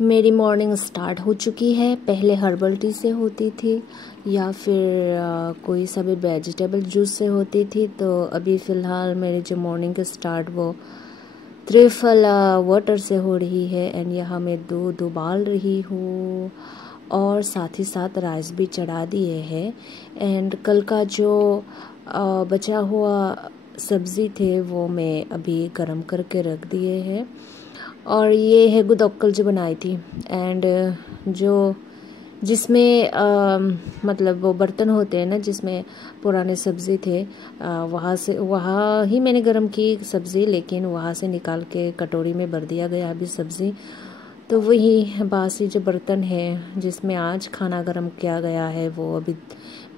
मेरी morning start हो चुकी है। पहले हर्बल टी से होती थी या फिर कोई सा भी वेजिटेबल जूस से होती थी। तो अभी फ़िलहाल मेरी जो मॉर्निंग की स्टार्ट वो त्रिफल वाटर से हो रही है। एंड यहाँ मैं दूध उबाल रही हूँ और साथ ही साथ राइस भी चढ़ा दिए हैं। एंड कल का जो बचा हुआ सब्ज़ी थे वो मैं अभी गरम करके रख दिए हैं। और ये है गुदौक्कल जो बनाई थी। एंड जो जिसमें मतलब वो बर्तन होते हैं ना जिसमें पुराने सब्ज़ी थे, वहाँ ही मैंने गरम की सब्ज़ी, लेकिन वहाँ से निकाल के कटोरी में भर दिया गया अभी सब्ज़ी। तो वही बासी जो बर्तन है जिसमें आज खाना गरम किया गया है वो अभी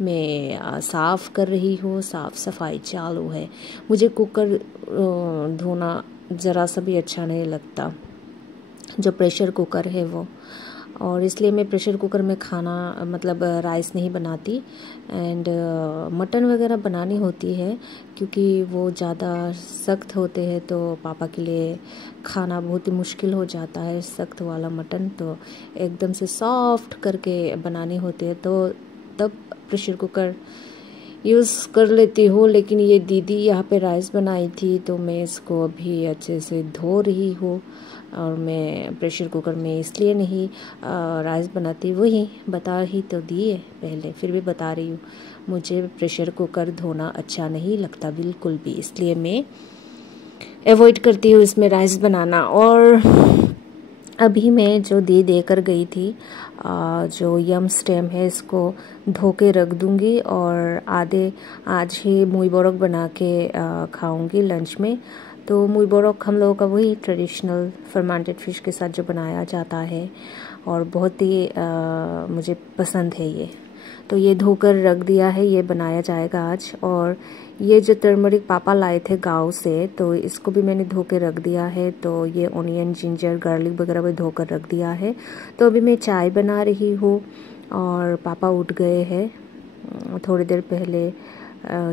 मैं साफ़ कर रही हूँ। साफ़ सफाई चालू है। मुझे कुकर धोना ज़रा सा भी अच्छा नहीं लगता, जो प्रेशर कुकर है वो, और इसलिए मैं प्रेशर कुकर में खाना मतलब राइस नहीं बनाती। एंड मटन वगैरह बनानी होती है क्योंकि वो ज़्यादा सख्त होते हैं तो पापा के लिए खाना बहुत ही मुश्किल हो जाता है। सख्त वाला मटन तो एकदम से सॉफ्ट करके बनानी होती है, तो तब प्रेशर कुकर यूज़ कर लेती हूँ। लेकिन ये दीदी यहाँ पे राइस बनाई थी तो मैं इसको अभी अच्छे से धो रही हूँ। और मैं प्रेशर कुकर में इसलिए नहीं राइस बनाती, वही बता ही तो दिए पहले, फिर भी बता रही हूँ। मुझे प्रेशर कुकर धोना अच्छा नहीं लगता बिल्कुल भी, इसलिए मैं अवॉइड करती हूँ इसमें राइस बनाना। और अभी मैं जो दे कर गई थी जो यम स्टेम है इसको धो के रख दूँगी और आधे आज ही मुई बोरक बना के खाऊँगी लंच में। तो मुई बोरक हम लोगों का वही ट्रेडिशनल फर्मेंटेड फ़िश के साथ जो बनाया जाता है और बहुत ही मुझे पसंद है ये। तो ये धोकर रख दिया है, ये बनाया जाएगा आज। और ये जो टर्मरिक पापा लाए थे गाँव से तो इसको भी मैंने धो के रख दिया है। तो ये ऑनियन जिंजर गार्लिक वगैरह भी धोकर रख दिया है। तो अभी मैं चाय बना रही हूँ और पापा उठ गए हैं, थोड़ी देर पहले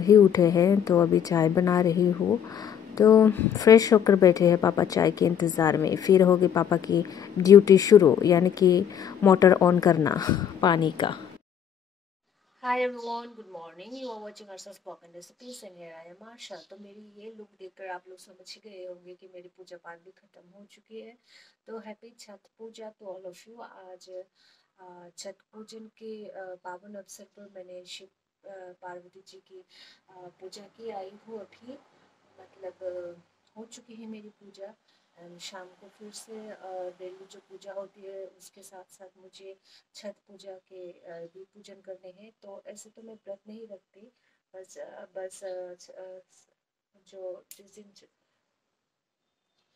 ही उठे हैं, तो अभी चाय बना रही हूँ। तो फ्रेश होकर बैठे हैं पापा चाय के इंतज़ार में। फिर होगी पापा की ड्यूटी शुरू, यानी कि मोटर ऑन करना पानी का। Hi everyone, good morning. You are watching our spoken recipes and here I am Asha. तो मेरी ये लुक देखकर आप लोग समझ गए होंगे कि मेरी पूजा पाठ भी खत्म हो चुकी है। तो happy Chhath Puja to all of you. आज छठ पूजन के पावन अवसर पर मैंने शिव पार्वती जी की पूजा की आई हूँ। अभी मतलब हो चुकी है मेरी पूजा। एंड शाम को फिर से डेली जो पूजा होती है उसके साथ साथ मुझे छठ पूजा के भी पूजन करने हैं। तो ऐसे तो मैं व्रत नहीं रखती, बस जो जिस दिन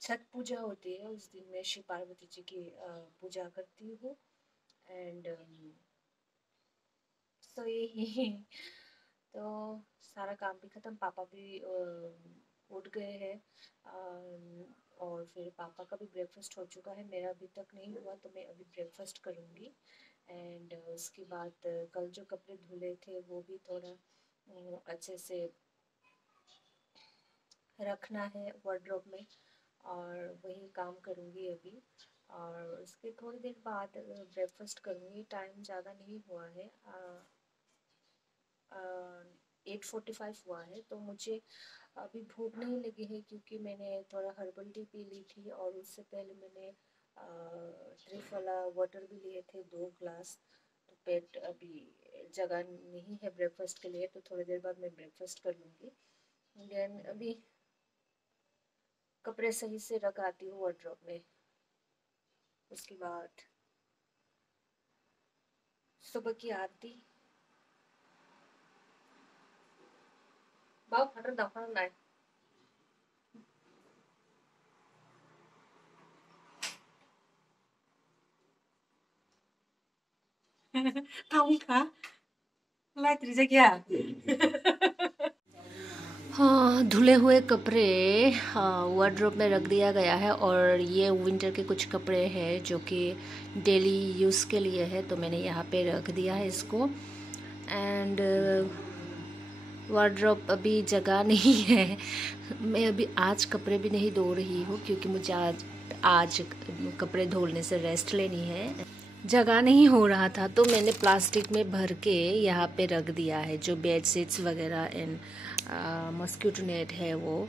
छठ पूजा होती है उस दिन मैं शिव पार्वती जी की पूजा करती हूँ। एंड तो यही तो सारा काम भी खत्म, पापा भी उठ गए हैं। और फिर पापा का भी ब्रेकफास्ट हो चुका है, मेरा अभी तक नहीं हुआ, तो मैं अभी ब्रेकफास्ट करूँगी। एंड उसके बाद कल जो कपड़े धुले थे वो भी थोड़ा अच्छे से रखना है वार्डरोब में, और वही काम करूँगी अभी। और उसके थोड़ी देर बाद ब्रेकफास्ट करूँगी। टाइम ज़्यादा नहीं हुआ है, 8:45 हुआ है, तो मुझे अभी भूख नहीं लगी है क्योंकि मैंने थोड़ा हर्बल टी पी ली थी और उससे पहले मैंने त्रिफला वाटर भी लिए थे 2 ग्लास। तो पेट अभी जगह नहीं है ब्रेकफास्ट के लिए, तो थोड़ी देर बाद मैं ब्रेकफास्ट कर लूँगी। देन अभी कपड़े सही से रख आती हूँ वार्डरोब में। उसके बाद सुबह की आरती बाव फटर दफन नहीं Thông khá lại từ ra क्या हाँ, धुले हुए कपड़े वार्डरोब में रख दिया गया है और ये विंटर के कुछ कपड़े हैं जो कि डेली यूज़ के लिए है, तो मैंने यहाँ पे रख दिया है इसको। एंड वार्डरोब अभी जगह नहीं है। मैं अभी आज कपड़े भी नहीं धो रही हूँ क्योंकि मुझे आज कपड़े धोने से रेस्ट लेनी है। जगह नहीं हो रहा था तो मैंने प्लास्टिक में भर के यहाँ पे रख दिया है। जो बेड शीट्स वगैरह एंड मस्किटो नेट है वो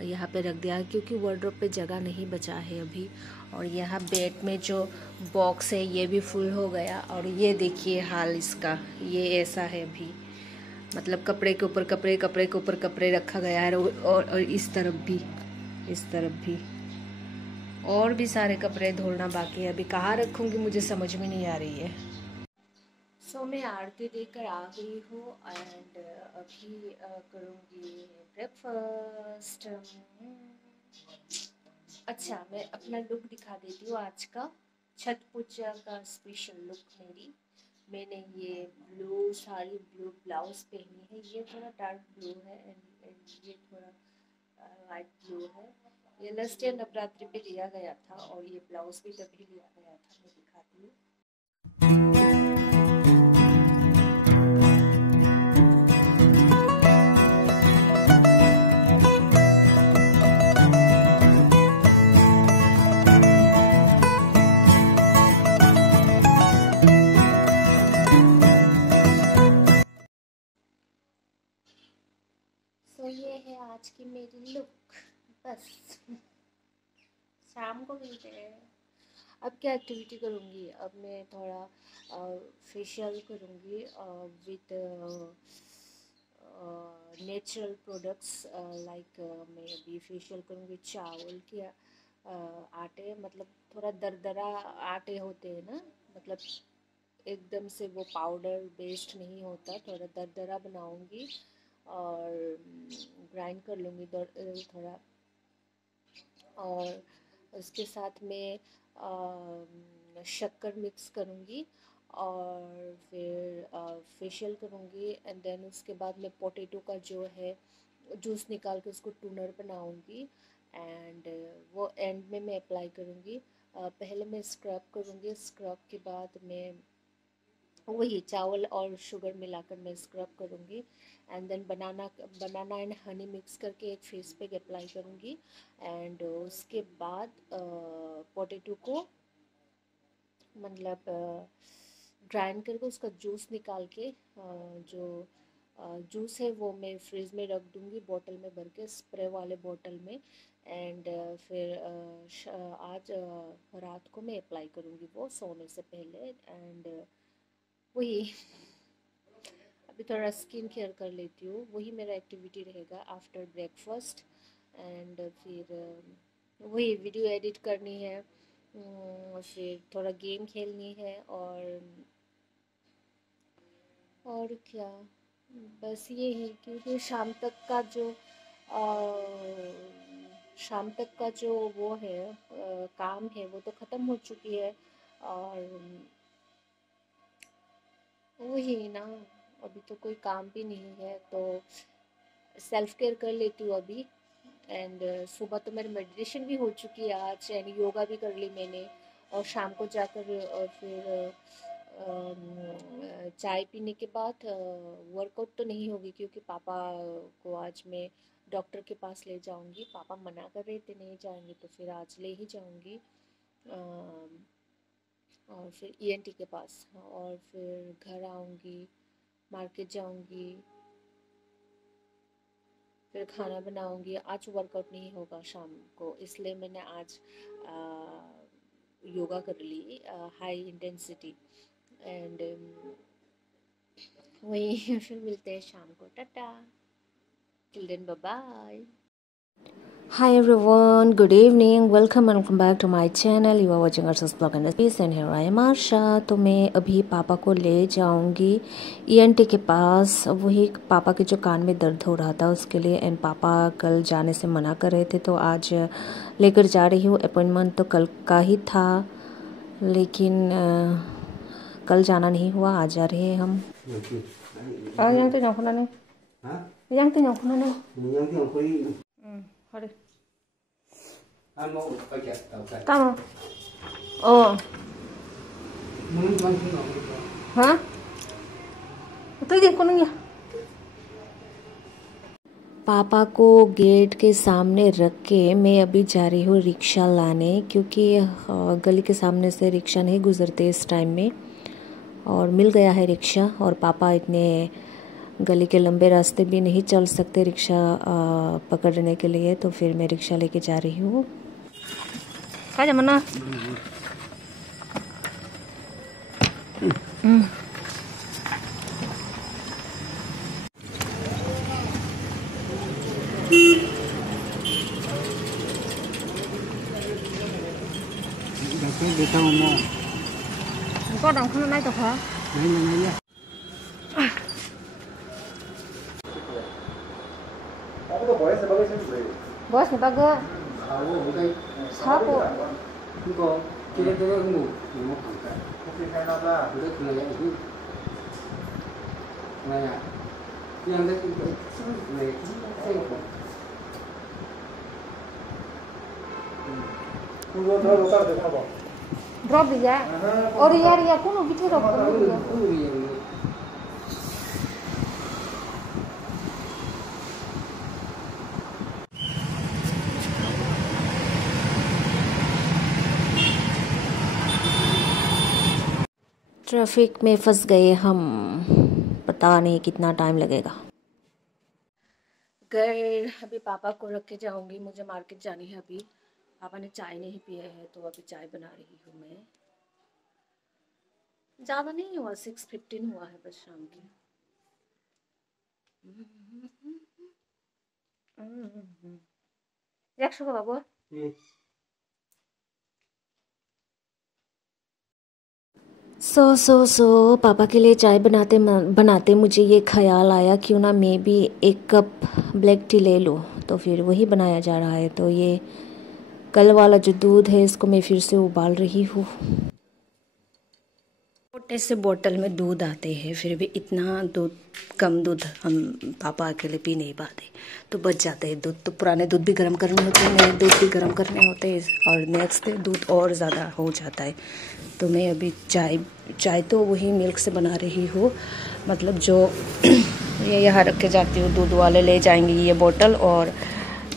यहाँ पे रख दिया है क्योंकि वार्डरोब पे जगह नहीं बचा है अभी। और यहाँ बेड में जो बॉक्स है ये भी फुल हो गया और ये देखिए हाल इसका, ये ऐसा है अभी। मतलब कपड़े के ऊपर कपड़े, कपड़े के ऊपर कपड़े रखा गया है और इस तरफ भी और भी सारे कपड़े धोना बाकी है। अभी कहाँ रखूँगी मुझे समझ में नहीं आ रही है। सो मैं आरती देकर आ गई हूँ एंड अभी करूँगी ब्रेकफास्ट। अच्छा, मैं अपना लुक दिखा देती हूँ आज का, छठ पूजा का स्पेशल लुक मेरी। मैंने ये ब्लू साड़ी, ब्लू ब्लाउज पहनी है। ये थोड़ा डार्क ब्लू है एंड ये थोड़ा लाइट ब्लू है। ये लास्ट ईयर नवरात्रि पे लिया गया था और ये ब्लाउज भी तभी लिया गया था। मैं दिखाती हूँ। तो ये है आज की मेरी लुक। बस शाम को मिलते हैं। अब क्या एक्टिविटी करूँगी? अब मैं थोड़ा फेशियल करूँगी विद नेचुरल प्रोडक्ट्स। लाइक मैं अभी फेशियल करूँगी चावल के आटे, मतलब थोड़ा दरदरा आटे होते हैं ना, मतलब एकदम से वो पाउडर बेस्ड नहीं होता, थोड़ा दरदरा बनाऊँगी और ग्राइंड कर लूँगी थोड़ा। और उसके साथ में शक्कर मिक्स करूँगी और फिर फेशियल करूँगी एंड देन उसके बाद मैं पोटैटो का जो है जूस निकाल के उसको टूनर बनाऊँगी एंड वो एंड में मैं अप्लाई करूँगी। पहले मैं स्क्रब करूँगी, स्क्रब के बाद मैं वही चावल और शुगर मिलाकर मैं स्क्रब करूँगी and then banana and honey mix करके एक फेस पे अप्लाई करूँगी एंड उसके बाद पोटैटो को मतलब ग्राइंड करके उसका जूस निकाल के जो जूस है वो मैं फ्रिज में रख दूँगी बॉटल में भर के, स्प्रे वाले बॉटल में। एंड फिर आज रात को मैं अप्लाई करूँगी वो सोने से पहले। एंड वही अभी थोड़ा स्किन केयर कर लेती हूँ, वही मेरा एक्टिविटी रहेगा आफ्टर ब्रेकफास्ट। एंड फिर वही वीडियो एडिट करनी है, फिर थोड़ा गेम खेलनी है और क्या, बस ये है। क्योंकि शाम तक का जो वो है काम है वो तो ख़त्म हो चुकी है और वही ना, अभी तो कोई काम भी नहीं है तो सेल्फ केयर कर लेती हूँ अभी। एंड सुबह तो मेरी मेडिटेशन भी हो चुकी है आज एंड योगा भी कर ली मैंने। और शाम को जाकर और फिर चाय पीने के बाद वर्कआउट तो नहीं होगी क्योंकि पापा को आज मैं डॉक्टर के पास ले जाऊंगी। पापा मना कर रहे थे नहीं जाएंगे तो फिर आज ले ही जाऊंगी और फिर ईएनटी के पास। और फिर घर आऊँगी, मार्केट जाऊँगी, फिर खाना बनाऊँगी। आज वर्कआउट नहीं होगा शाम को, इसलिए मैंने आज योगा कर ली हाई इंटेंसिटी। एंड वही फिर मिलते हैं शाम को। Tata, till then, bye bye. Hi everyone, good evening, welcome back to my channel. You are watching Arsha's Blog and Recipes and here I am Arsha। तो मैं अभी पापा को ले जाऊंगी ईएनटी के पास, वही पापा के जो कान में दर्द हो रहा था उसके लिए। एंड पापा कल जाने से मना कर रहे थे तो आज लेकर जा रही हूँ। अपॉइंटमेंट तो कल का ही था लेकिन कल जाना नहीं हुआ, आज जा रहे हैं हम। yang tu yang kuna ni. Yang tu yang kuna ni. Hari. Tama. Oh. Hah? Itu yang kuna ni. पापा को गेट के सामने रख के मैं अभी जा रही हूँ रिक्शा लाने, क्योंकि गली के सामने से रिक्शा नहीं गुज़रते इस टाइम में। और मिल गया है रिक्शा, और पापा इतने गली के लंबे रास्ते भी नहीं चल सकते रिक्शा पकड़ने के लिए, तो फिर मैं रिक्शा लेके जा रही हूँ। क्या जमाना? Có đồng không đây được hả? Bos ni bagus. Siapa? Ibu. Kira tu kamu. Mesti saya nak lah. Sudah kena lagi. Naya. Yang dah itu. Drop दिया और यार या कौन बीच ड्रॉप कर दिया। ट्रैफिक में फंस गए हम, पता नहीं कितना टाइम लगेगा। घर अभी पापा को रख के जाऊंगी, मुझे मार्केट जानी है अभी। पापा ने चाय नहीं पिए है तो अभी चाय बना रही हूँ मैं। ज़्यादा नहीं हुआ, 6:15 हुआ है बस शाम की। बाबू सो पापा के लिए चाय बनाते मुझे ये ख्याल आया क्यों ना मैं भी 1 कप ब्लैक टी ले लूँ, तो फिर वही बनाया जा रहा है। तो ये कल वाला जो दूध है इसको मैं फिर से उबाल रही हूँ। छोटे से बोतल में दूध आते हैं, फिर भी इतना दूध, कम दूध हम पापा अकेले पी नहीं पाते, तो बच जाते हैं दूध। तो पुराने दूध भी गर्म करने होते हैं, नए दूध भी गर्म करने होते हैं, और नेक्स्ट डे दूध और ज़्यादा हो जाता है। तो मैं अभी चाय तो वही मिल्क से बना रही हूँ, मतलब जो ये यहाँ रख के जाती हूँ, दूध वाले ले जाएंगे ये बोतल, और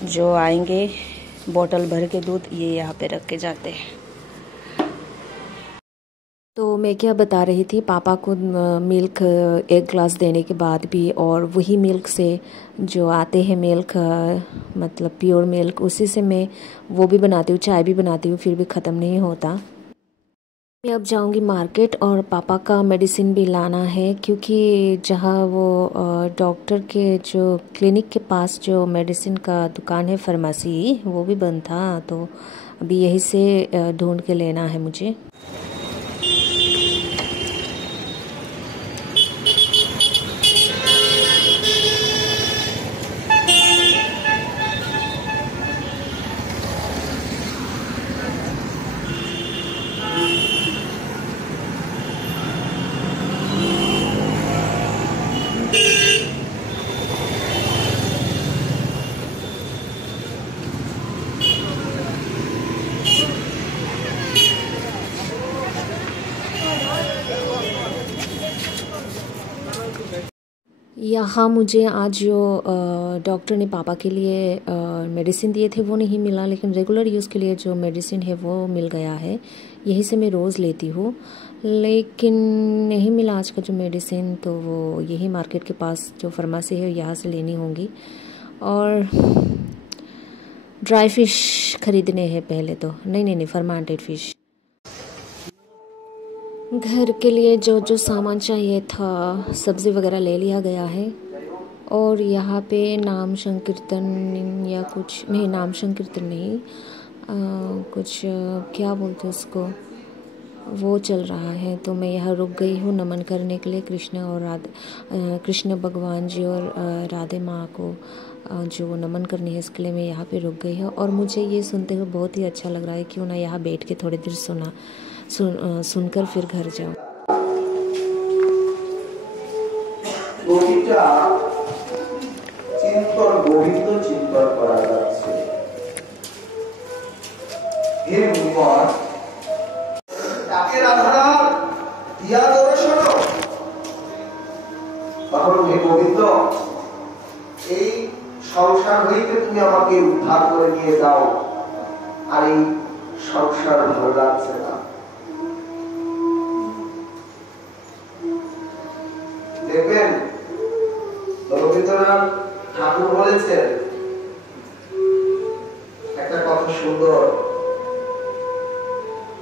जो आएंगे बोतल भर के दूध ये यहाँ पे रख के जाते हैं। तो मैं क्या बता रही थी, पापा को मिल्क 1 ग्लास देने के बाद भी, और वही मिल्क से जो आते हैं मिल्क, मतलब प्योर मिल्क, उसी से मैं वो भी बनाती हूँ, चाय भी बनाती हूँ, फिर भी ख़त्म नहीं होता। मैं अब जाऊँगी मार्केट, और पापा का मेडिसिन भी लाना है, क्योंकि जहाँ वो डॉक्टर के जो क्लिनिक के पास जो मेडिसिन का दुकान है, फार्मेसी, वो भी बंद था, तो अभी यहीं से ढूंढ के लेना है मुझे। यहाँ मुझे आज जो डॉक्टर ने पापा के लिए मेडिसिन दिए थे वो नहीं मिला, लेकिन रेगुलर यूज़ के लिए जो मेडिसिन है वो मिल गया है। यहीं से मैं रोज़ लेती हूँ, लेकिन नहीं मिला आज का जो मेडिसिन, तो वो यही मार्केट के पास जो फार्मेसी है यहाँ से लेनी होंगी। और ड्राई फ़िश ख़रीदने हैं पहले तो, नहीं फर्मेंटेड फ़िश। घर के लिए जो जो सामान चाहिए था, सब्ज़ी वगैरह ले लिया गया है। और यहाँ पे नाम संकीर्तन या कुछ नहीं, नाम संकीर्तन नहीं, कुछ क्या बोलते हैं उसको, वो चल रहा है। तो मैं यहाँ रुक गई हूँ नमन करने के लिए कृष्ण भगवान जी और राधे माँ को जो नमन करनी है, इसके लिए मैं यहाँ पे रुक गई हूँ। और मुझे ये सुनते हुए बहुत ही अच्छा लग रहा है, क्यों ना यहाँ बैठ के थोड़ी देर सुनकर फिर घर जाओ। কবিটা চিন্তন গোবিন্দ চিন্তন করা যাচ্ছে। হে মুনিগণ, তাকে রাধারাম দিয়া দর্শন। তখন হে গোবিন্দ, এই সংসার হইতে তুমি আমাকে উদ্ধার করে নিয়ে যাও, আর এই সংসার ভালো লাগছে না। দেখবেন রবীন্দ্রনাথ ঠাকুর বলেছেন একটা কথা সুন্দর,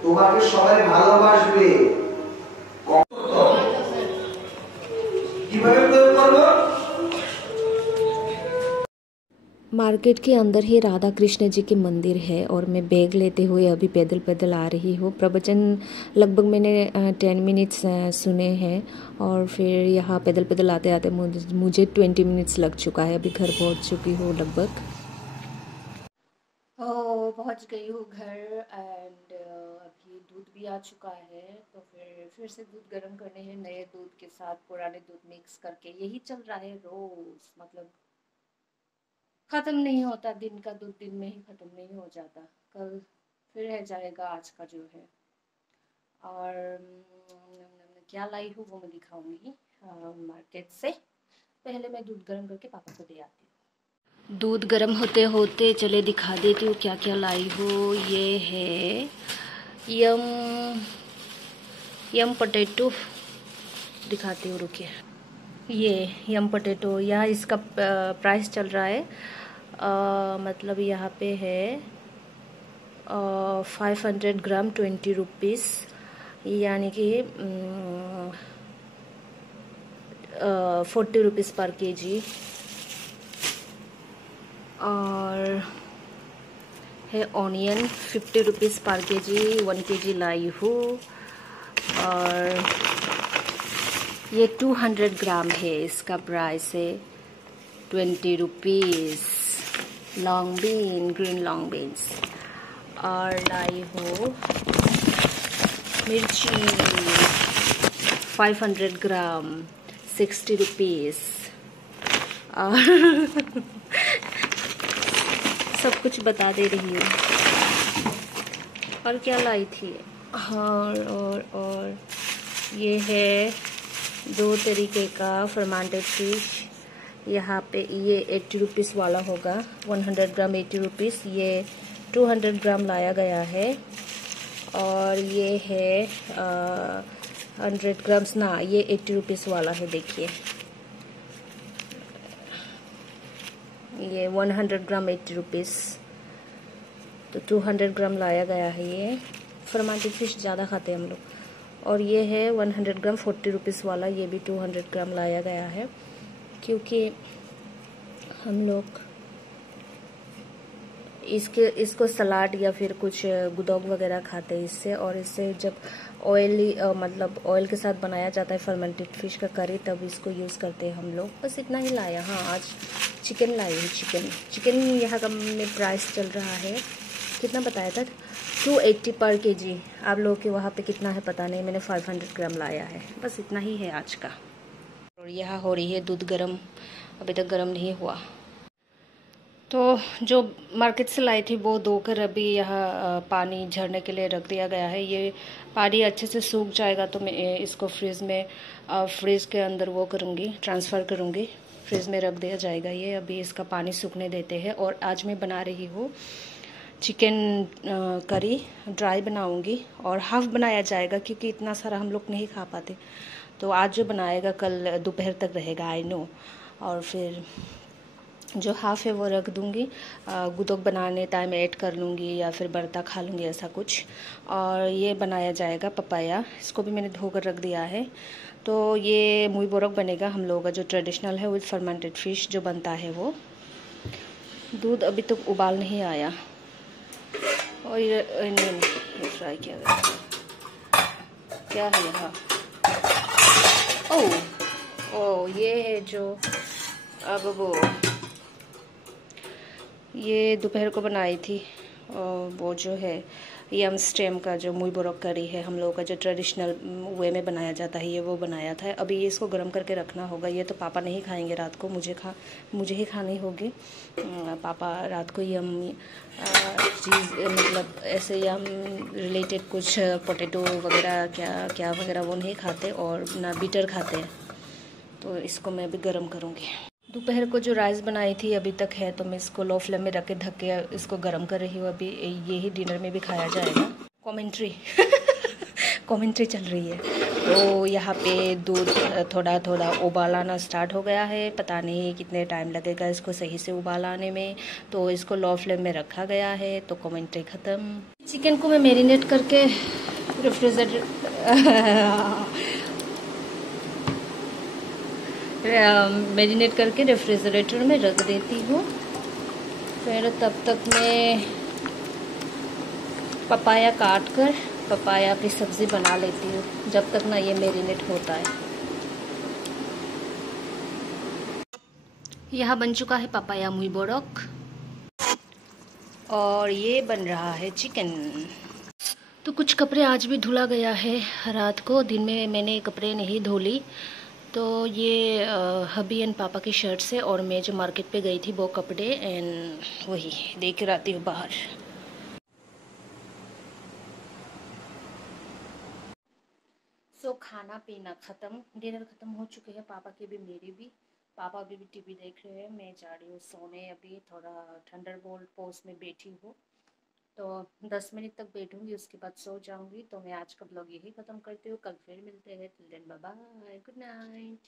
তোমাকে সবাই ভালোবাসবে, কিভাবে প্রয়োগ করবো? मार्केट के अंदर ही राधा कृष्ण जी के मंदिर है और मैं बैग लेते हुए अभी पैदल पैदल आ रही हूँ। प्रवचन लगभग मैंने 10 मिनट्स सुने हैं और फिर यहाँ पैदल पैदल आते आते मुझे 20 मिनट्स लग चुका है। अभी घर पहुँच चुकी हूँ लगभग। पहुँच गई हूँ घर एंड अभी दूध भी आ चुका है, तो फिर से दूध गर्म करने हैं नए दूध के साथ पुराने दूध मिक्स करके। यही चल रहा है रोज़, मतलब ख़त्म नहीं होता। दिन का दूध दिन में ही ख़त्म नहीं हो जाता, कल फिर रह जाएगा आज का जो है। और क्या लाई हूँ वो मैं दिखाऊंगी मार्केट से। पहले मैं दूध गर्म करके पापा को दे आती हूँ। दूध गर्म होते होते चले दिखा देती हूँ क्या क्या लाई हूँ। ये है यम पोटैटो, दिखाती हूँ, रुकिए। ये यम पोटैटो, यहाँ इसका प्राइस चल रहा है मतलब यहाँ पे है 500 ग्राम 20 रुपीज़, यानी कि 40 रुपीज़ पर केजी। और है ऑनियन 50 रुपीज़ पर केजी, 1 केजी लाई हूँ। और ये 200 ग्राम है, इसका प्राइस है 20 rupees. Long bean, green long beans. और लाई हो मिर्ची 500 ग्राम 60 रुपीज़। और सब कुछ बता दे रही हूँ। और क्या लाई थी, और ये है 2 तरीके का फर्मेंटेड फिश। यहाँ पे ये 80 रुपीज़ वाला होगा, 100 ग्राम 80 रुपीज़। ये 200 ग्राम लाया गया है। और ये है 100 ग्राम्स ना, ये 80 रुपीज़ वाला है। देखिए ये 100 ग्राम 80 रुपीज़, तो 200 ग्राम लाया गया है। ये फर्मेंटेड फिश ज़्यादा खाते हैं हम लोग। और ये है 100 ग्राम 40 रुपीज़ वाला, ये भी 200 ग्राम लाया गया है, क्योंकि हम लोग इसको सलाद या फिर कुछ गुदौग वगैरह खाते हैं इससे। और इससे जब ऑयली मतलब ऑयल के साथ बनाया जाता है फर्मेंटेड फिश का करी, तब इसको यूज़ करते हैं हम लोग। बस इतना ही लाया। हाँ, आज चिकन लाई है। चिकन यहाँ का में प्राइस चल रहा है, कितना बताया था, 280 पर केजी। आप लोगों के वहाँ पे कितना है पता नहीं, मैंने 500 ग्राम लाया है। बस इतना ही है आज का। और यहाँ हो रही है दूध गरम, अभी तक गरम नहीं हुआ। तो जो मार्केट से लाई थी वो धोकर अभी यहाँ पानी झरने के लिए रख दिया गया है। ये पानी अच्छे से सूख जाएगा तो मैं इसको फ्रिज के अंदर वो करूँगी, ट्रांसफ़र करूँगी, फ्रिज में रख दिया जाएगा। ये अभी इसका पानी सूखने देते हैं। और आज मैं बना रही हूँ चिकन करी, ड्राई बनाऊँगी और हाफ़ बनाया जाएगा, क्योंकि इतना सारा हम लोग नहीं खा पाते। तो आज जो बनाएगा कल दोपहर तक रहेगा, आई नो। और फिर जो हाफ़ है वो रख दूँगी, गुदोक बनाने टाइम ऐड कर लूँगी या फिर बर्ता खा लूँगी, ऐसा कुछ। और ये बनाया जाएगा पपाया, इसको भी मैंने धोकर रख दिया है। तो ये मुई बोरक बनेगा हम लोगों का जो ट्रेडिशनल है विद फर्मेंटेड फिश जो बनता है वो। दूध अभी तक उबाल नहीं आया। और ये फ्राई किया गया, क्या है यहाँ, ओह ये है जो अब वो ये दोपहर को बनाई थी वो जो है यम स्टेम का जो मुई बोरक करी है, हम लोगों का जो ट्रेडिशनल वे में बनाया जाता है, ये वो बनाया था। अभी ये इसको गर्म करके रखना होगा। ये तो पापा नहीं खाएंगे रात को, मुझे ही खानी होगी। पापा रात को यम चीज़ मतलब ऐसे यम रिलेटेड कुछ पोटैटो वगैरह क्या क्या वगैरह वो नहीं खाते और ना बीटर खाते हैं, तो इसको मैं अभी गर्म करूँगी। दोपहर को जो राइस बनाई थी अभी तक है, तो मैं इसको लो फ्लेम में रख के ढक के इसको गर्म कर रही हूँ। अभी ये ही डिनर में भी खाया जाएगा। कमेंट्री कमेंट्री चल रही है। तो यहाँ पे दूध थोड़ा थोड़ा उबाल आना स्टार्ट हो गया है। पता नहीं कितने टाइम लगेगा इसको सही से उबाल आने में, तो इसको लो फ्लेम में रखा गया है। तो कमेंट्री ख़त्म। चिकन को मैं मैरिनेट करके रेफ्रिजरेटर में रख देती हूँ। फिर तब तक मैं पपाया काट कर पपाया की सब्ज़ी बना लेती हूँ, जब तक ना ये मैरिनेट होता है। यहाँ बन चुका है पपाया मुई बोरक और ये बन रहा है चिकन। तो कुछ कपड़े आज भी धुला गया है रात को। दिन में मैंने कपड़े नहीं धोली। तो ये हबी एंड पापा की शर्ट से, और मैं जो मार्केट पे गई थी वो कपड़े एंड वही देख कर आती हूँ बाहर। सो खाना पीना ख़त्म, डिनर ख़त्म हो चुके हैं पापा के भी मेरे भी। पापा अभी भी टीवी देख रहे हैं, मैं जा रही हूँ सोने। अभी थोड़ा थंडरबोल्ट पोज में बैठी हूँ, तो 10 मिनट तक बैठूंगी, उसके बाद सो जाऊंगी। तो मैं आज का ब्लॉग यही ख़त्म करती हूँ। कल फिर मिलते हैं। Till then bye bye, good night.